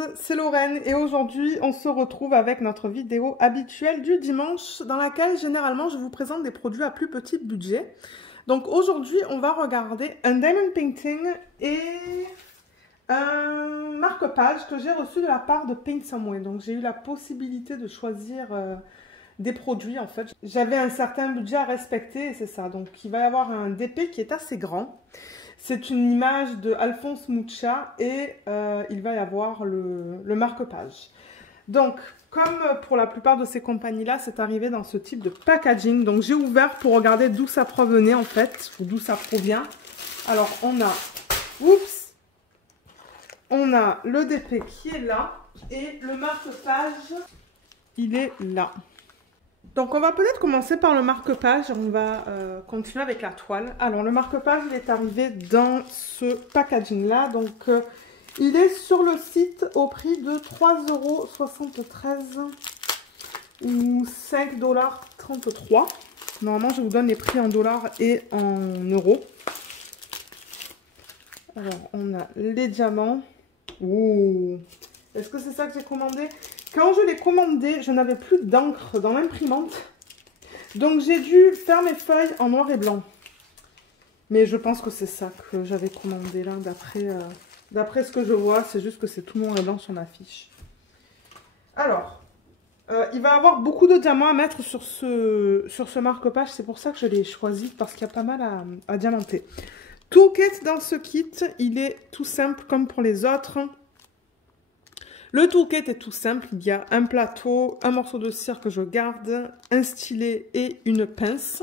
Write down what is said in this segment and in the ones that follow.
monde, c'est Lorraine et aujourd'hui on se retrouve avec notre vidéo habituelle du dimanche dans laquelle généralement je vous présente des produits à plus petit budget. Donc aujourd'hui on va regarder un diamond painting et un marque-page que j'ai reçu de la part de Paint Somewhere. Donc j'ai eu la possibilité de choisir des produits en fait. J'avais un certain budget à respecter et c'est ça. Donc il va y avoir un DP qui est assez grand. C'est une image de Alphonse Mucha et il va y avoir le marque-page. Donc, comme pour la plupart de ces compagnies-là, c'est arrivé dans ce type de packaging. Donc, j'ai ouvert pour regarder d'où ça provenait en fait, ou d'où ça provient. Alors, on a, oups, on a le DP qui est là et le marque-page, il est là. Donc, on va peut-être commencer par le marque-page. On va continuer avec la toile. Alors, le marque-page, il est arrivé dans ce packaging-là. Donc, il est sur le site au prix de 3,73 € ou 5,33 $. Normalement, je vous donne les prix en dollars et en euros. Alors, on a les diamants. Ouh! Est-ce que c'est ça que j'ai commandé? Quand je l'ai commandé, je n'avais plus d'encre dans l'imprimante. Donc, j'ai dû faire mes feuilles en noir et blanc. Mais je pense que c'est ça que j'avais commandé là, d'après ce que je vois. C'est juste que c'est tout noir et blanc sur ma fiche. Alors, il va y avoir beaucoup de diamants à mettre sur ce marque-page. C'est pour ça que je l'ai choisi, parce qu'il y a pas mal à diamanter. Toolkit dans ce kit, il est tout simple comme pour les autres. Le toolkit est tout simple, il y a un plateau, un morceau de cire que je garde, un stylet et une pince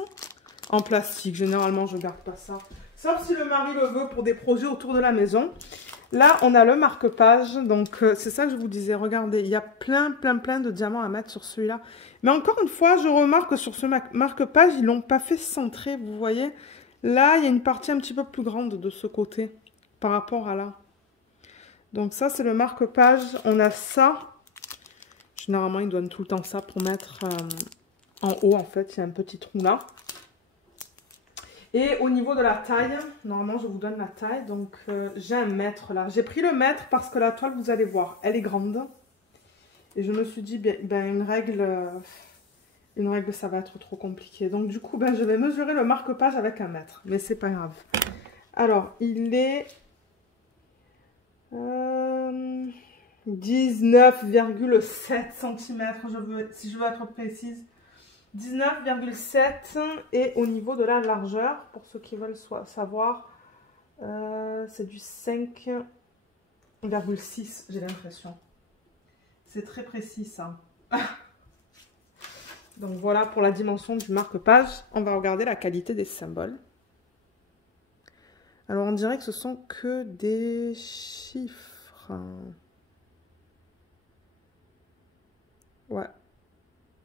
en plastique. Généralement, je ne garde pas ça, sauf si le mari le veut pour des projets autour de la maison. Là, on a le marque-page, donc c'est ça que je vous disais. Regardez, il y a plein de diamants à mettre sur celui-là. Mais encore une fois, je remarque que sur ce marque-page, ils ne l'ont pas fait centrer, vous voyez. Là, il y a une partie un petit peu plus grande de ce côté par rapport à là. Donc ça, c'est le marque-page. On a ça. Généralement, ils donnent tout le temps ça pour mettre en haut, en fait. Il y a un petit trou là. Et au niveau de la taille, normalement, je vous donne la taille. Donc, j'ai un mètre là. J'ai pris le mètre parce que la toile, vous allez voir, elle est grande. Et je me suis dit, une règle, ça va être trop compliqué. Donc, du coup, je vais mesurer le marque-page avec un mètre. Mais c'est pas grave. Alors, il est 19,7 cm, si je veux être précise. 19,7 et au niveau de la largeur, pour ceux qui veulent savoir, c'est du 5,6, j'ai l'impression. C'est très précis ça. Donc voilà pour la dimension du marque-page. On va regarder la qualité des symboles. Alors on dirait que ce sont que des chiffres. Ouais.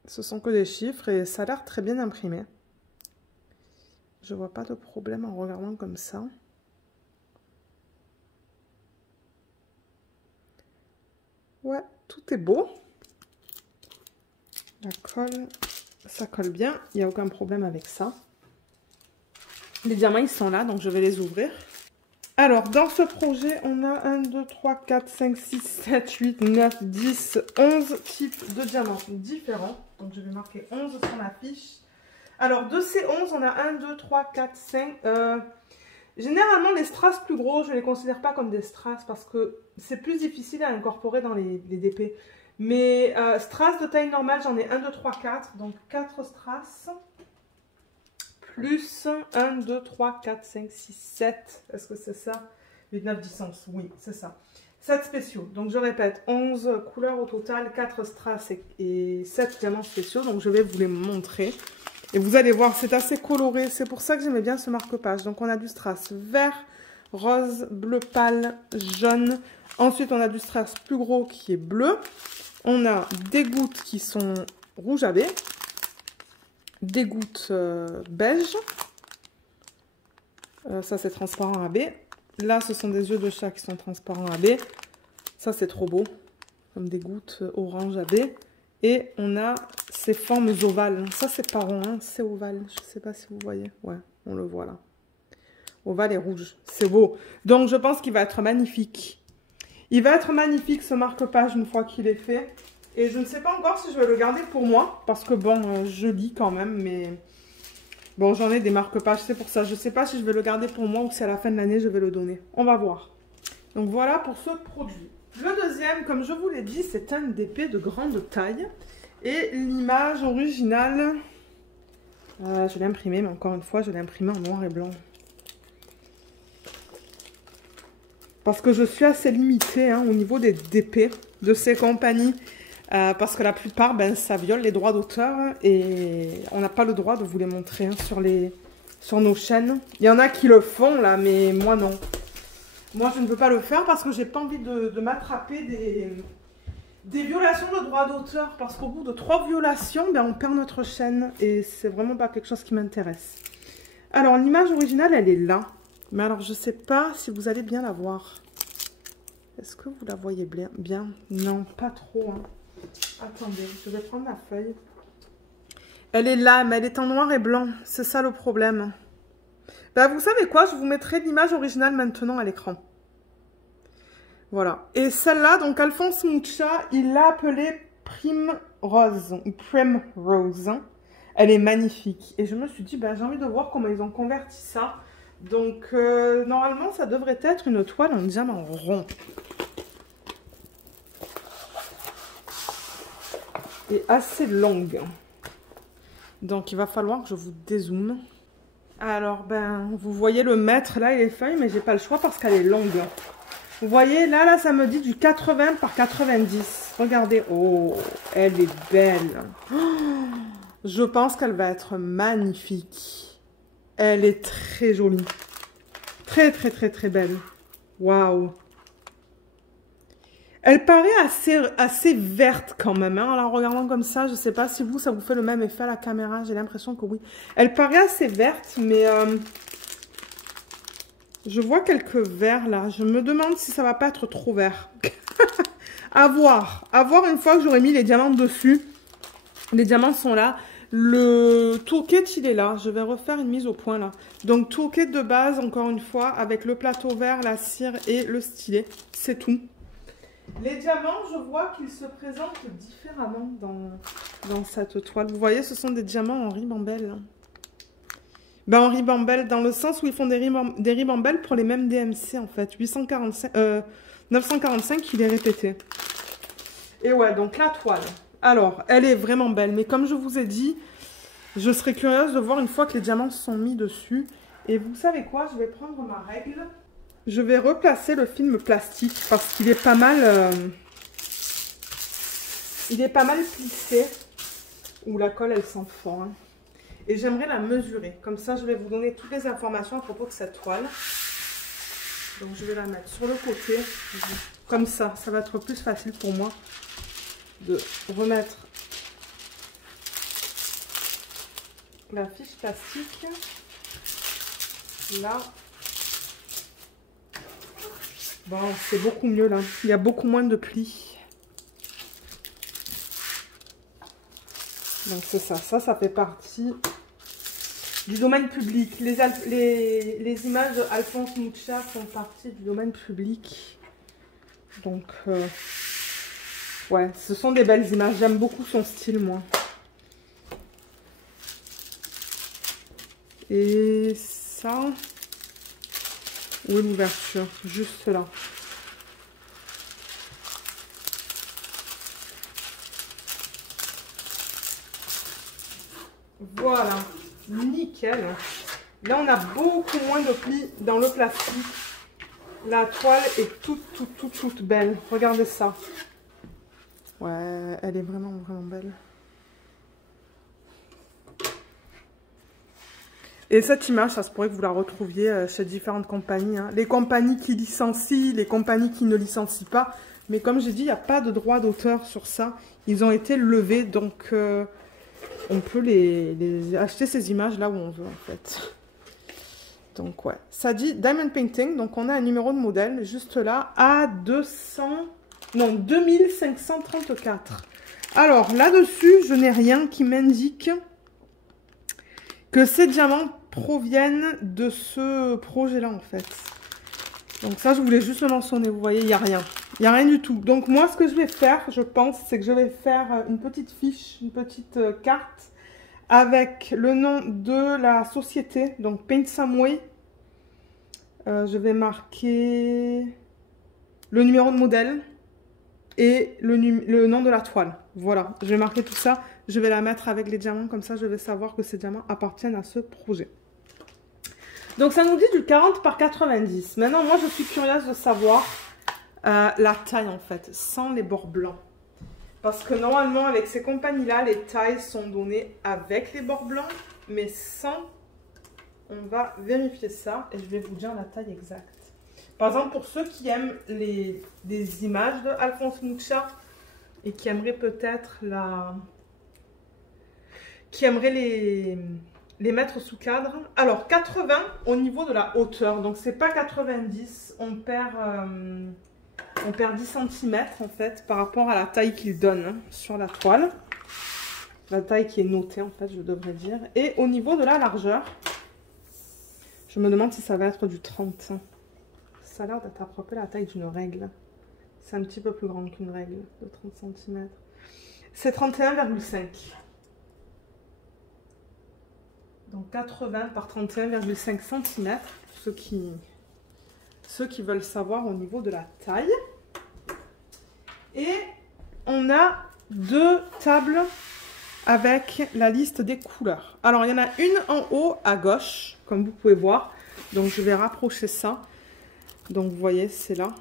Ce sont que des chiffres et ça a l'air très bien imprimé. Je vois pas de problème en regardant comme ça. Ouais, tout est beau. La colle, ça colle bien. Il n'y a aucun problème avec ça. Les diamants, ils sont là, donc je vais les ouvrir. Alors, dans ce projet, on a 1, 2, 3, 4, 5, 6, 7, 8, 9, 10, 11 types de diamants différents. Donc, je vais marquer 11 sur ma fiche. Alors, de ces 11, on a 1, 2, 3, 4, 5. Généralement, les strass plus gros, je ne les considère pas comme des strass parce que c'est plus difficile à incorporer dans les DP. Mais strass de taille normale, j'en ai 1, 2, 3, 4. Donc, 4 strass. Plus 1, 2, 3, 4, 5, 6, 7. Est-ce que c'est ça? 8, 9, 10, 11. Oui, c'est ça. 7 spéciaux. Donc, je répète, 11 couleurs au total, 4 strass et 7 diamants spéciaux. Donc, je vais vous les montrer. Et vous allez voir, c'est assez coloré. C'est pour ça que j'aimais bien ce marque-page. Donc, on a du strass vert, rose, bleu pâle, jaune. Ensuite, on a du strass plus gros qui est bleu. On a des gouttes qui sont rouge à baies. Des gouttes beige. Ça, c'est transparent AB. Là, ce sont des yeux de chat qui sont transparents AB. Ça, c'est trop beau. Comme des gouttes orange AB. Et on a ces formes ovales. Ça, c'est pas rond, hein, c'est ovale. Je ne sais pas si vous voyez. Ouais, on le voit là. Ovale et rouge. C'est beau. Donc, je pense qu'il va être magnifique. Il va être magnifique ce marque-page une fois qu'il est fait. Et je ne sais pas encore si je vais le garder pour moi. Parce que bon, je lis quand même, mais... Bon, j'en ai des marque-pages, c'est pour ça. Je ne sais pas si je vais le garder pour moi ou si à la fin de l'année, je vais le donner. On va voir. Donc voilà pour ce produit. Le deuxième, comme je vous l'ai dit, c'est un DP de grande taille. Et l'image originale... je l'ai imprimé, mais encore une fois, je l'ai imprimé en noir et blanc. Parce que je suis assez limitée hein, au niveau des DP de ces compagnies. Parce que la plupart, ben, ça viole les droits d'auteur. Et on n'a pas le droit de vous les montrer hein, sur nos chaînes. Il y en a qui le font là, mais moi non. Moi, je ne veux pas le faire parce que j'ai pas envie de m'attraper des violations de droits d'auteur. Parce qu'au bout de 3 violations, ben, on perd notre chaîne. Et c'est vraiment pas quelque chose qui m'intéresse. Alors, l'image originale, elle est là. Mais alors, je ne sais pas si vous allez bien la voir. Est-ce que vous la voyez bien? Non, pas trop. Hein. Attendez, je vais prendre la feuille. Elle est là, mais elle est en noir et blanc. C'est ça le problème. Ben, vous savez quoi? Je vous mettrai l'image originale maintenant à l'écran. Voilà. Et celle-là, donc Alphonse Mucha, il l'a appelée Primrose. Ou Primrose. Elle est magnifique. Et je me suis dit, ben, j'ai envie de voir comment ils ont converti ça. Donc, normalement, ça devrait être une toile en diamant rond. Et assez longue. Donc, il va falloir que je vous dézoome. Alors, ben, vous voyez le mètre, là, et les feuilles, mais j'ai pas le choix parce qu'elle est longue. Vous voyez, là, ça me dit du 80 par 90. Regardez. Oh, elle est belle. Oh, je pense qu'elle va être magnifique. Elle est très jolie. Très, très, très, très belle. Waouh. Elle paraît assez verte quand même. Hein. En regardant comme ça, je ne sais pas si ça vous fait le même effet à la caméra. J'ai l'impression que oui. Elle paraît assez verte, mais je vois quelques verts là. Je me demande si ça va pas être trop vert. À voir. À voir une fois que j'aurai mis les diamants dessus. Les diamants sont là. Le toolkit, il est là. Je vais refaire une mise au point là. Donc, toolkit de base, encore une fois, avec le plateau vert, la cire et le stylet. C'est tout. Les diamants, je vois qu'ils se présentent différemment dans cette toile. Vous voyez, ce sont des diamants en ribambelle. Ben, en ribambelle, dans le sens où ils font des ribambelles pour les mêmes DMC, en fait. 945, il est répété. Et ouais, donc la toile. Alors, elle est vraiment belle. Mais comme je vous ai dit, je serais curieuse de voir une fois que les diamants sont mis dessus. Et vous savez quoi? Je vais prendre ma règle. Je vais replacer le film plastique parce qu'il est pas mal... il est pas mal plissé. Ou la colle, elle s'en fond. Hein. Et j'aimerais la mesurer. Comme ça, je vais vous donner toutes les informations à propos de cette toile. Donc, je vais la mettre sur le côté. Comme ça, ça va être plus facile pour moi de remettre la fiche plastique là. Bon, c'est beaucoup mieux là. Il y a beaucoup moins de plis. Donc c'est ça. Ça fait partie du domaine public. Les images d'Alphonse Mucha font partie du domaine public. Donc, ouais, ce sont des belles images. J'aime beaucoup son style, moi. Et ça... Où est l'ouverture? Juste là. Voilà. Nickel. Là, on a beaucoup moins de plis dans le plastique. La toile est toute belle. Regardez ça. Ouais, elle est vraiment belle. Et cette image, ça se pourrait que vous la retrouviez chez différentes compagnies. Hein. Les compagnies qui licencient, les compagnies qui ne licencient pas. Mais comme j'ai dit, il n'y a pas de droit d'auteur sur ça. Ils ont été levés, donc on peut les acheter ces images là où on veut en fait. Donc ouais, ça dit Diamond Painting, donc on a un numéro de modèle juste là, non, 2534. Alors là-dessus, je n'ai rien qui m'indique que ces diamants proviennent de ce projet-là en fait. Donc ça, je voulais juste le mentionner, vous voyez, il n'y a rien. Il n'y a rien du tout. Donc moi, ce que je vais faire, je pense, c'est que je vais faire une petite fiche, une petite carte avec le nom de la société, donc Paint Some Way. Je vais marquer le numéro de modèle et le nom de la toile. Voilà, je vais marquer tout ça. Je vais la mettre avec les diamants, comme ça je vais savoir que ces diamants appartiennent à ce projet. Donc ça nous dit du 40 par 90. Maintenant, moi je suis curieuse de savoir la taille en fait, sans les bords blancs. Parce que normalement avec ces compagnies-là, les tailles sont données avec les bords blancs, mais sans. On va vérifier ça et je vais vous dire la taille exacte. Par exemple, pour ceux qui aiment des images de Alphonse Mucha et qui aimeraient peut-être qui aimeraient les mettre sous cadre. Alors, 80 au niveau de la hauteur. Donc, c'est pas 90. On perd 10 cm en fait par rapport à la taille qu'il donne hein, sur la toile. La taille qui est notée en fait, je devrais dire. Et au niveau de la largeur, je me demande si ça va être du 30. Ça a l'air d'être à peu près la taille d'une règle. C'est un petit peu plus grande qu'une règle de 30 cm. C'est 31,5. Donc 80 par 31,5 cm. Ceux qui veulent savoir au niveau de la taille. Et on a 2 tables avec la liste des couleurs. Alors, il y en a une en haut à gauche, comme vous pouvez voir. Donc, je vais rapprocher ça. Donc, vous voyez, c'est là.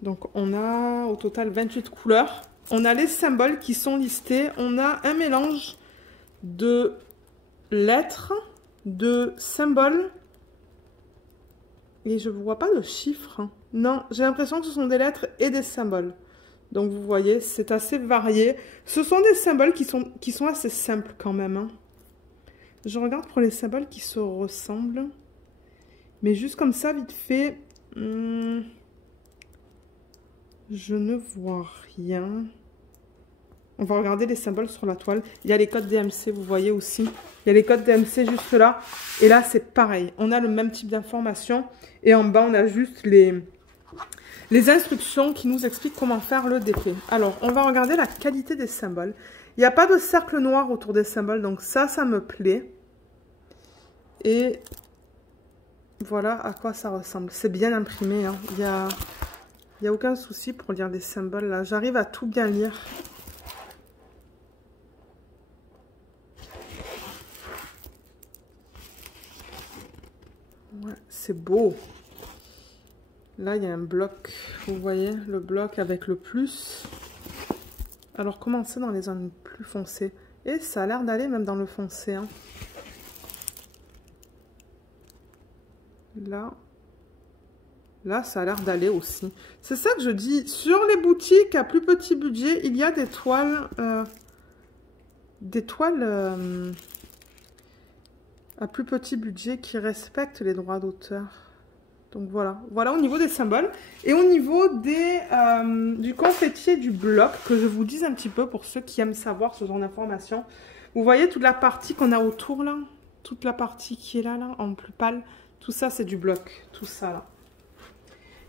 Donc, on a au total 28 couleurs. On a les symboles qui sont listés. On a un mélange de lettres, de symboles. Et je ne vois pas de chiffres. Non, j'ai l'impression que ce sont des lettres et des symboles. Donc, vous voyez, c'est assez varié. Ce sont des symboles qui sont assez simples quand même. Hein. Je regarde pour les symboles qui se ressemblent. Mais juste comme ça, vite fait, je ne vois rien. On va regarder les symboles sur la toile. Il y a les codes DMC, vous voyez aussi. Il y a les codes DMC juste là. Et là, c'est pareil. On a le même type d'informations. Et en bas, on a juste les instructions qui nous expliquent comment faire le DP. Alors, on va regarder la qualité des symboles. Il n'y a pas de cercle noir autour des symboles, donc ça me plaît. Et voilà à quoi ça ressemble. C'est bien imprimé, hein. Il y a aucun souci pour lire les symboles, là. J'arrive à tout bien lire. Ouais, c'est beau. Là, il y a un bloc, vous voyez, le bloc avec le plus. Alors, commencez dans les zones plus foncées. Et ça a l'air d'aller même dans le foncé. Hein. Là, ça a l'air d'aller aussi. C'est ça que je dis. Sur les boutiques à plus petit budget, il y a des toiles... à plus petit budget qui respectent les droits d'auteur. Donc voilà, voilà au niveau des symboles. Et au niveau du confetti et du bloc, que je vous dise un petit peu pour ceux qui aiment savoir ce genre d'informations. Vous voyez toute la partie qu'on a autour là, toute la partie qui est là, en plus pâle, tout ça c'est du bloc, tout ça là.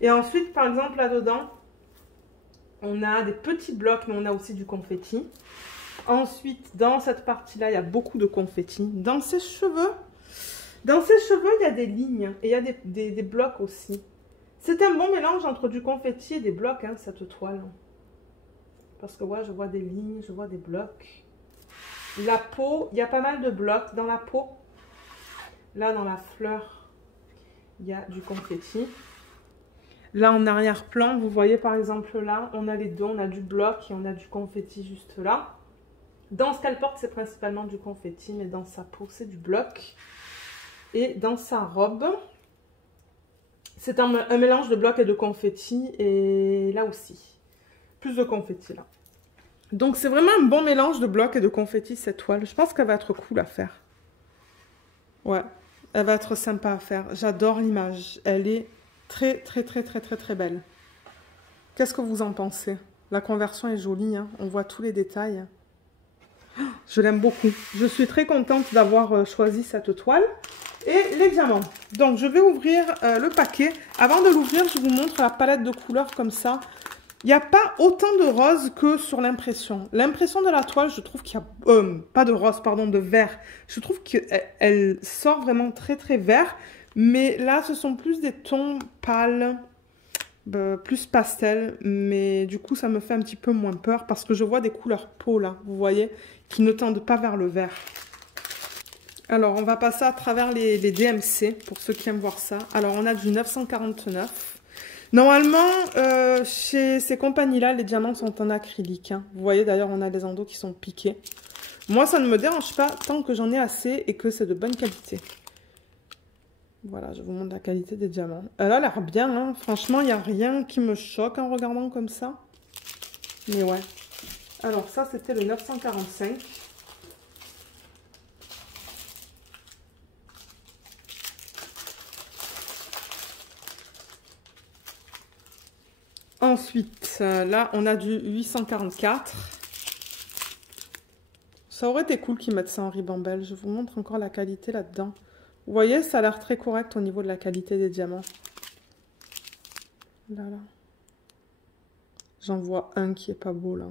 Et ensuite, par exemple, là-dedans, on a des petits blocs, mais on a aussi du confetti. Ensuite, dans cette partie-là, il y a beaucoup de confetti. Dans ses cheveux... il y a des lignes et il y a des blocs aussi. C'est un bon mélange entre du confetti et des blocs, hein, cette toile. Parce que ouais, je vois des lignes, je vois des blocs. La peau, il y a pas mal de blocs dans la peau. Là, dans la fleur, il y a du confetti. Là, en arrière-plan, vous voyez par exemple là, on a les deux, on a du bloc et on a du confetti juste là. Dans ce qu'elle porte, c'est principalement du confetti, mais dans sa peau, c'est du bloc. Et dans sa robe, c'est un mélange de blocs et de confetti. Et là aussi, plus de confetti là. Donc c'est vraiment un bon mélange de blocs et de confetti cette toile. Je pense qu'elle va être cool à faire. Ouais, elle va être sympa à faire. J'adore l'image. Elle est très très belle. Qu'est-ce que vous en pensez? La conversion est jolie, hein. On voit tous les détails. Je l'aime beaucoup. Je suis très contente d'avoir choisi cette toile. Et les diamants. Donc, je vais ouvrir le paquet. Avant de l'ouvrir, je vous montre la palette de couleurs comme ça. Il n'y a pas autant de rose que sur l'impression. L'impression de la toile, je trouve qu'il y a... pas de rose, pardon, de vert. Je trouve qu'elle sort vraiment très très vert. Mais là, ce sont plus des tons pâles, plus pastel. Mais du coup, ça me fait un petit peu moins peur parce que je vois des couleurs peau là, vous voyez, qui ne tendent pas vers le vert. Alors, on va passer à travers les DMC, pour ceux qui aiment voir ça. Alors, on a du 949. Normalement, chez ces compagnies-là, les diamants sont en acrylique. Hein. Vous voyez, d'ailleurs, on a des endos qui sont piqués. Moi, ça ne me dérange pas tant que j'en ai assez et que c'est de bonne qualité. Voilà, je vous montre la qualité des diamants. Elle a l'air bien, hein. Franchement, il n'y a rien qui me choque en regardant comme ça. Mais ouais. Alors, ça, c'était le 945. Ensuite, là, on a du 844. Ça aurait été cool qu'ils mettent ça en ribambelle. Je vous montre encore la qualité là-dedans. Vous voyez, ça a l'air très correct au niveau de la qualité des diamants. Là, là. J'en vois un qui est pas beau, là.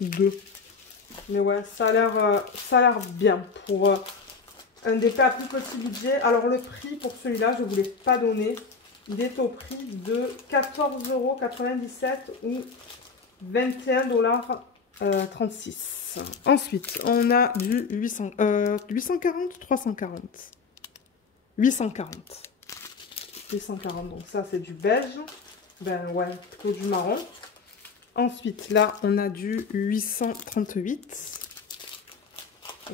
2. Mais ouais, ça a l'air bien pour un DP à plus petit budget. Alors, le prix pour celui-là, je ne vous l'ai pas donné. Il est au prix de 14,97 € ou 21,36 $. Ensuite, on a du 840, 340. 840. 840, donc ça c'est du beige. Ben ouais, plutôt du marron. Ensuite, là, on a du 838.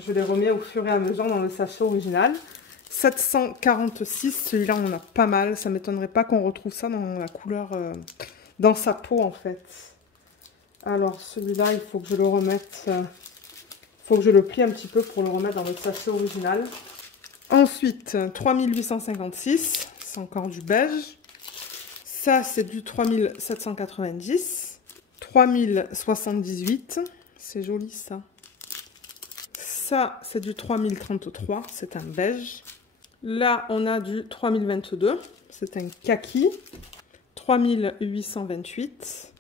Je les remets au fur et à mesure dans le sachet original. 746, celui-là on en a pas mal, ça m'étonnerait pas qu'on retrouve ça dans la couleur, dans sa peau en fait. Alors celui-là il faut que je le remette, faut que je le plie un petit peu pour le remettre dans le sachet original. Ensuite 3856, c'est encore du beige. Ça c'est du 3790, 3078, c'est joli ça. Ça c'est du 3033, c'est un beige. Là, on a du 3022, c'est un kaki. 3828.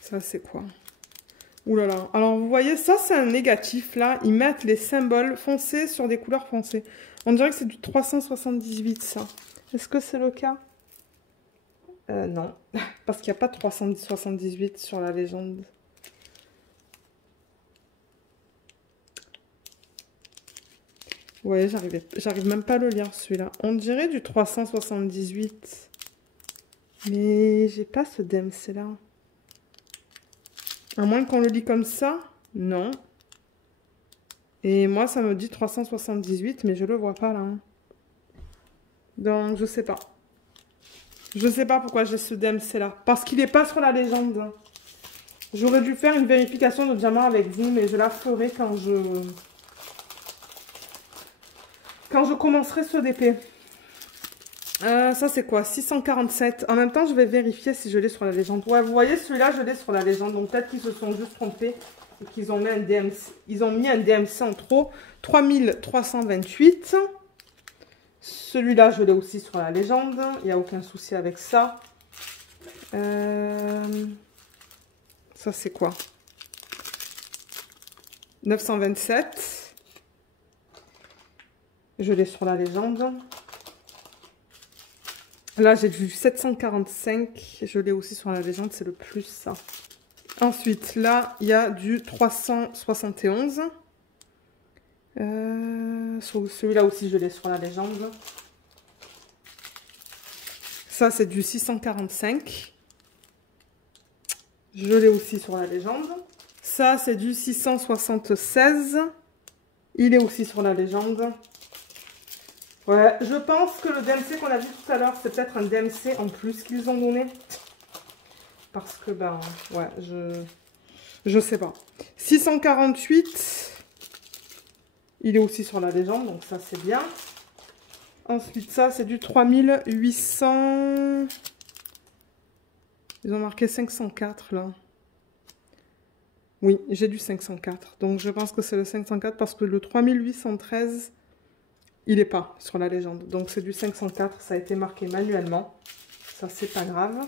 Ça, c'est quoi? Ouh là là. Alors, vous voyez, ça, c'est un négatif, là. Ils mettent les symboles foncés sur des couleurs foncées. On dirait que c'est du 378, ça. Est-ce que c'est le cas? Non. Parce qu'il n'y a pas de 378 sur la légende. Ouais, j'arrive même pas à le lire celui-là. On dirait du 378. Mais j'ai pas ce DMC là. À moins qu'on le lit comme ça. Non. Et moi ça me dit 378, mais je le vois pas là. Hein. Donc je sais pas. Je sais pas pourquoi j'ai ce DMC là. Parce qu'il n'est pas sur la légende. J'aurais dû faire une vérification de diamant avec vous, mais je la ferai quand je commencerai ce DP. Ça c'est quoi? 647. En même temps, je vais vérifier si je l'ai sur la légende. Ouais, vous voyez, celui-là, je l'ai sur la légende. Donc peut-être qu'ils se sont juste trompés et qu'ils ont mis un DMC. Ils ont mis un DMC en trop. 3328. Celui-là, je l'ai aussi sur la légende. Il n'y a aucun souci avec ça. Ça c'est quoi? 927. Je l'ai sur la légende. Là, j'ai du 745. Je l'ai aussi sur la légende. C'est le plus, ça. Ensuite, là, il y a du 371. Celui-là aussi, je l'ai sur la légende. Ça, c'est du 645. Je l'ai aussi sur la légende. Ça, c'est du 676. Il est aussi sur la légende. Ouais, je pense que le DMC qu'on a vu tout à l'heure, c'est peut-être un DMC en plus qu'ils ont donné. Parce que, ben, ouais, je sais pas. 648, il est aussi sur la légende, donc ça, c'est bien. Ensuite, ça, c'est du 3800... Ils ont marqué 504, là. Oui, j'ai du 504. Donc, je pense que c'est le 504 parce que le 3813... il n'est pas sur la légende. Donc, c'est du 504. Ça a été marqué manuellement. Ça, c'est pas grave.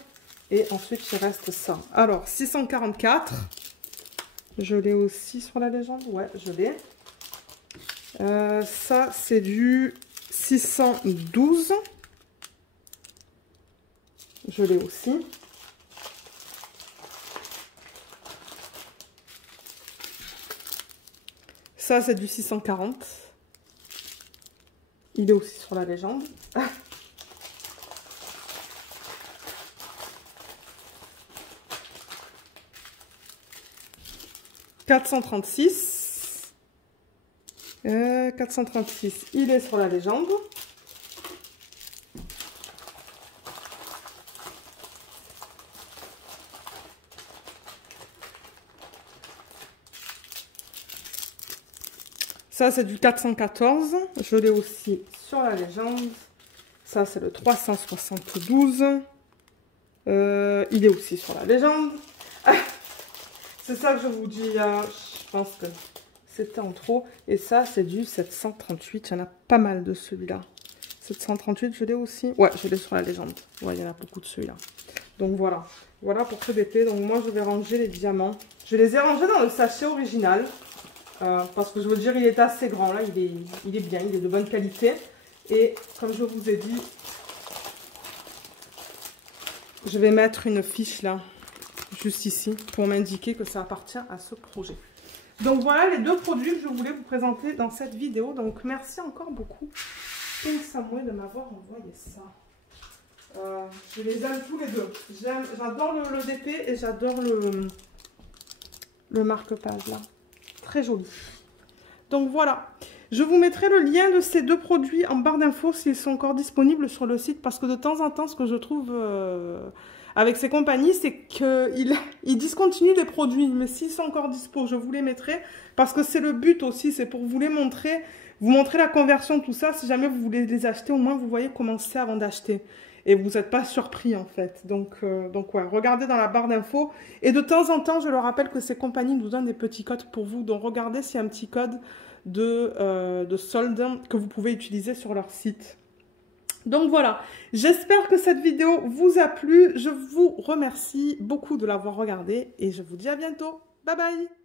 Et ensuite, il reste ça. Alors, 644. Je l'ai aussi sur la légende. Ouais, je l'ai. Ça, c'est du 612. Je l'ai aussi. Ça, c'est du 640. Il est aussi sur la légende. 436. 436, il est sur la légende. Ça, c'est du 414. Je l'ai aussi sur la légende. Ça, c'est le 372. Il est aussi sur la légende. C'est ça que je vous dis. Je pense que c'était en trop. Et ça, c'est du 738. Il y en a pas mal de celui-là. 738, je l'ai aussi. Ouais, je l'ai sur la légende. Ouais, il y en a beaucoup de celui-là. Donc voilà. Voilà pour ce d'été. Donc moi, je vais ranger les diamants. Je les ai rangés dans le sachet original. Parce que je veux dire, il est assez grand. Là, il est bien. Il est de bonne qualité. Et comme je vous ai dit, je vais mettre une fiche là. Juste ici, pour m'indiquer que ça appartient à ce projet. Donc voilà les deux produits que je voulais vous présenter dans cette vidéo. Donc merci encore beaucoup Pink Samuel de m'avoir envoyé ça. Je les aime tous les deux. J'adore le DP et j'adore le marque-page là. Très joli. Donc voilà. Je vous mettrai le lien de ces deux produits en barre d'infos s'ils sont encore disponibles sur le site. Parce que de temps en temps, ce que je trouve... avec ces compagnies, c'est qu'ils discontinuent les produits. Mais s'ils sont encore dispo, je vous les mettrai. Parce que c'est le but aussi, c'est pour vous les montrer. Vous montrer la conversion, tout ça. Si jamais vous voulez les acheter, au moins vous voyez comment c'est avant d'acheter. Et vous n'êtes pas surpris en fait. Donc ouais, regardez dans la barre d'infos. Et de temps en temps, je leur rappelle que ces compagnies nous donnent des petits codes pour vous. Donc regardez s'il y a un petit code de solde que vous pouvez utiliser sur leur site. Donc voilà, j'espère que cette vidéo vous a plu. Je vous remercie beaucoup de l'avoir regardée et je vous dis à bientôt. Bye bye!